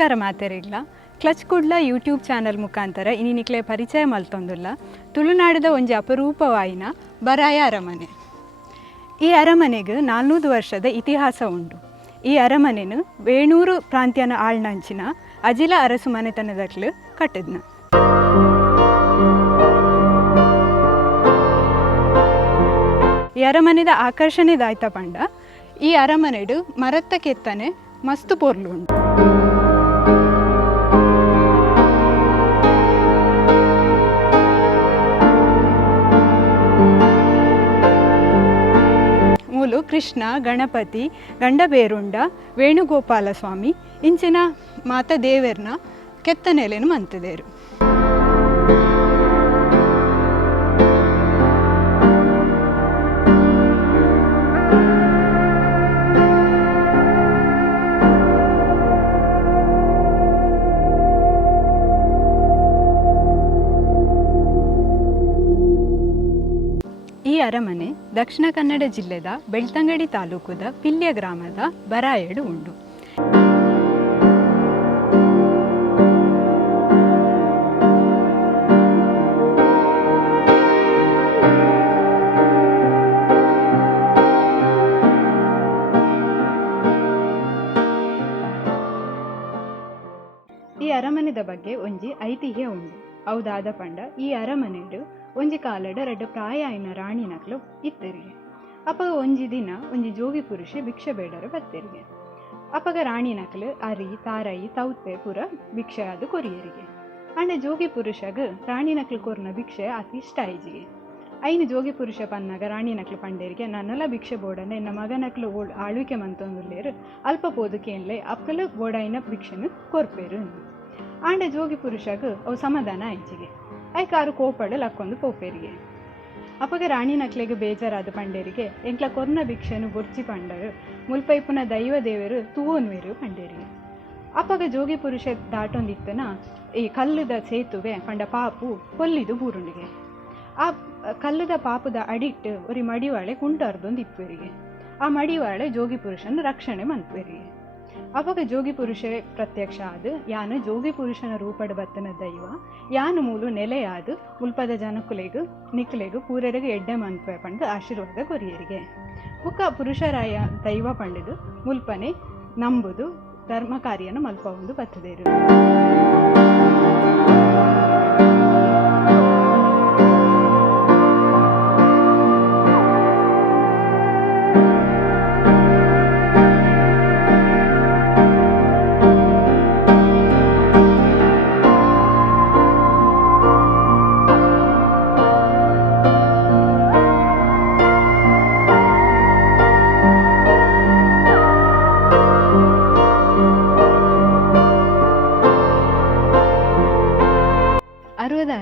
ನಮಸ್ಕಾರ ಮಾತೆರೆಗ್ಲ clutch Kudla YouTube channel ಮುಖಾಂತರ ಇನ್ನಿಕ್ಲೆ ಪರಿಚಯ ಮಲ್ತೊಂದುಲ್ಲ ತುಳುನಾಡಿದ ಒಂಜಿ ಅಪರೂಪವಾಯಿನ ಬರಾಯ ಅರಮನೆ. ಈ ಅರಮನೆಗೆ 400 ವರ್ಷದ ಇತಿಹಾಸ ಉಂಟು. ಈ ಅರಮನೆನು ವೇಣೂರು ಪ್ರಾಂತ್ಯನ ಆಳ್ನಂಚಿನ ಅಜಿಲ ಅರಸು ಮನೆತನದಕ್ಲು ಕಟ್ಟಿದ್ನ. ಈ ಅರಮನೆದ ಆಕರ್ಷಣೆದಾಯ್ತ ಪಂಡ ಈ ಅರಮನೆಡು ಮರತ್ತ ಕೆತ್ತನೆ ಮಸ್ತ್ ಪೊರ್ಲು ಉಂಟು. ಮೂಲು ಕೃಷ್ಣ, ಗಣಪತಿ, ಗಂಡಬೇರುಂಡ, ವೇಣುಗೋಪಾಲ ಸ್ವಾಮಿ ಇಂಚಿನ ಮಾತ ದೇವರನ್ನ ಕೆತ್ತನೆಲೆನು ಮಂತಿದೇರು. ಈ ಅರಮನೆ ದಕ್ಷಿಣ ಕನ್ನಡ ಜಿಲ್ಲೆದ ಬೆಳ್ತಂಗಡಿ ತಾಲೂಕುದ ಪಿಲ್ಯ ಗ್ರಾಮದ ಬರಾಯಡು ಉಂಡು. ಈ ಅರಮನೆದ ಬಗ್ಗೆ ಒಂಜಿ ಐತಿಹ್ಯ ಉಂಡು. ಹೌದಾದ ಪಂಡ ಈ ಅರಮನೆಡು ಒಂಜಿ ಕಾಲಡ್ ರಡ್ಡು ಪ್ರಾಯ ಆಯ್ನ ರಾಣಿನಕ್ಲು ಇತ್ತೆರಿಗೆ. ಅಪಗ ಒಂಜಿ ದಿನ ಒಂಜಿ ಜೋಗಿ ಪುರುಷೆ ಭಿಕ್ಷೆ ಬೇಡರ ಬತ್ತೆರಿಗೆ. ಅಪಗ ರಾಣಿನಕ್ಲು ಅರಿ ತಾರಾಯಿ ತೌತೆ ಪುರ ಭಿಕ್ಷೆ ಆದು ಕೊರಿಯರಿಗೆ. ಅಂಡ ಜೋಗಿ ಪುರುಷಗ್ ರಾಣಿನಕ್ಲು ಕೊರ್ನ ಭಿಕ್ಷೆ ಅತಿ ಇಷ್ಟ ಆಯ್ಜಿಗೆ. ಐನು ಜೋಗಿ ಪುರುಷ ಪನ್ನಾಗ ರಾಣಿನಕ್ಲು ಪಂಡೇರಿಗೆ ನನ್ನೆಲ್ಲ ಭಿಕ್ಷೆ ಬೋಡನೆ ಎನ್ನ ಮಗನಕ್ಲು ಆಳ್ವಿಕೆ ಮಂತೊಂದುಲ್ಲೇರು ಅಲ್ಪ ಪೋದಕೇನ್ಲೆ ಅಕ್ಕಲು ಬೋಡಾಯಿನ ಭಿಕ್ಷೆನು ಕೊರ್ಪೇರು. ಆಂಡ ಜೋಗಿ ಪುರುಷಗ್ ಅವು ಸಮಾಧಾನ ಆಯ್ಜಿಗೆ. ಐಕಾರು ಕೋಪಡು ಲಕ್ಕೊಂದು ಪೋಪೇರಿಗೆ. ಅಪಗ ರಾಣಿ ನಕ್ಲೆಗೆ ಬೇಜಾರಾದ ಪಂಡೇರಿಗೆ ಎಂಕ್ಲ ಕೊರ್ನ ಭಿಕ್ಷೆನು ಬೊರ್ಚಿ ಪಂಡರು ಮುಲ್ಪೈಪುನ ದೈವ ದೇವರು ತೂವನ್ವೇರು ಪಂಡೇರಿಗೆ. ಅಪಗ ಜೋಗಿ ಪುರುಷ ದಾಟೊಂದಿತ್ತನ ಈ ಕಲ್ಲುದ ಸೇತುವೆ ಪಂಡ ಪಾಪು ಕೊಲ್ಲಿದು ಬೂರುಂಡಿಗೆ. ಆ ಕಲ್ಲುದ ಪಾಪುದ ಅಡಿಟ್ಟು ಒರಿ ಮಡಿವಾಳೆ ಕುಂಟಾರ್ದೊಂದು ಇಪ್ಪೇರಿಗೆ. ಆ ಮಡಿವಾಳೆ ಜೋಗಿ ಪುರುಷನ ರಕ್ಷಣೆ ಮಂತ್ವೇರಿಗೆ. ಅವಾಗ ಜೋಗಿ ಪುರುಷೆ ಪ್ರತ್ಯಕ್ಷ ಆದು ಯಾನು ಜೋಗಿ ಪುರುಷನ ರೂಪಡ ಬತ್ತನ ದೈವ ಯಾನು ಮೂಲು ನೆಲೆಯಾದು ಮುಲ್ಪದ ಜನಕುಲೆಗು ನಿಕ್ಲೆಗು ಪೂರರಿಗೆ ಎಡ್ಡೆ ಮನ್ಪೆ ಪಂಡು ಆಶೀರ್ವಾದ ಕೊರಿಯರಿಗೆ. ಬುಕ್ಕ ಪುರುಷರಾಯ ದೈವ ಪಂಡಿದು ಮುಲ್ಪನೆ ನಂಬುದು ಧರ್ಮ ಕಾರ್ಯನ ಮಲ್ಪ ಒಂದು ಬತ್ತದೇರು.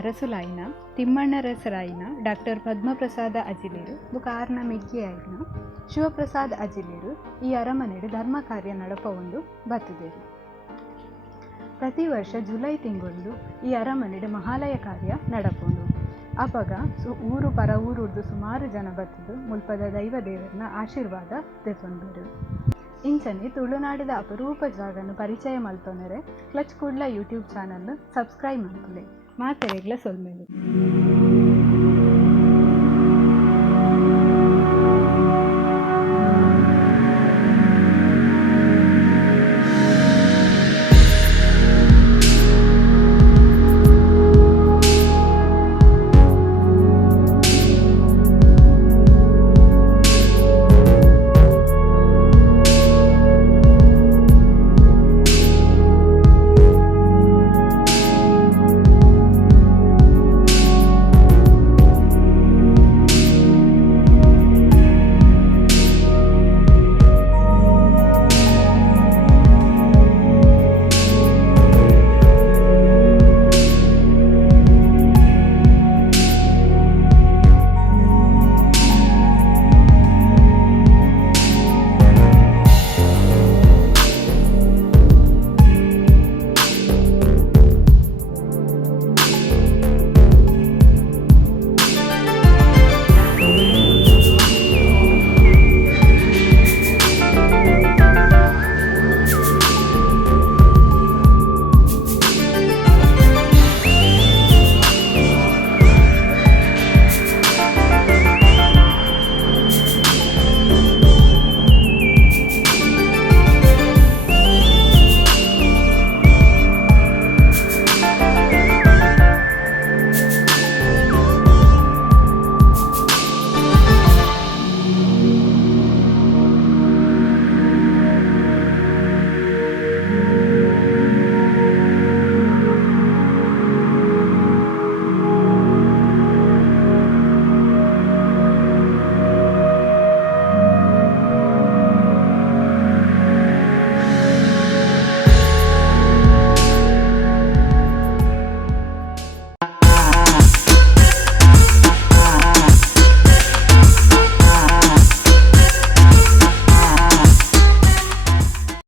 ಅರಸುಲಾಯಿನ ತಿಮ್ಮಣ್ಣರಸರಾಯಿನ ಡಾಕ್ಟರ್ ಪದ್ಮಪ್ರಸಾದ ಅಜಿಲೇರು ಬುಕಾರ್ನ ಮೆಕ್ಕಿ ಆಯ್ನ ಶಿವಪ್ರಸಾದ್ ಅಜಿಲೇರು ಈ ಅರಮನೆಡು ಧರ್ಮ ಕಾರ್ಯ ನಡಪ ಒಂದು ಬತ್ತದೇರು. ಪ್ರತಿ ವರ್ಷ ಜುಲೈ ತಿಂಗಳು ಈ ಅರಮನೆಡು ಮಹಾಲಯ ಕಾರ್ಯ ನಡಪುಂಡು. ಅಪಗ ಊರು ಪರ ಊರುರ್ದು ಸುಮಾರು ಜನ ಬತ್ತದು ಮುಲ್ಪದ ದೈವ ದೇವರನ್ನ ಆಶೀರ್ವಾದ ತೆಸೊಂದರು. ಇಂಚನೆ ತುಳುನಾಡಿದ ಅಪರೂಪ ಜಾಗನು ಪರಿಚಯ ಮಲ್ತೊಂದರೆ clutch Kudla YouTube channel subscribe ಮಾಡ್ಕೊಳ್ಳಿ. ಮಾತೆರೆಗ್ಲ ಸೊಲ್ಮೇಲೆ.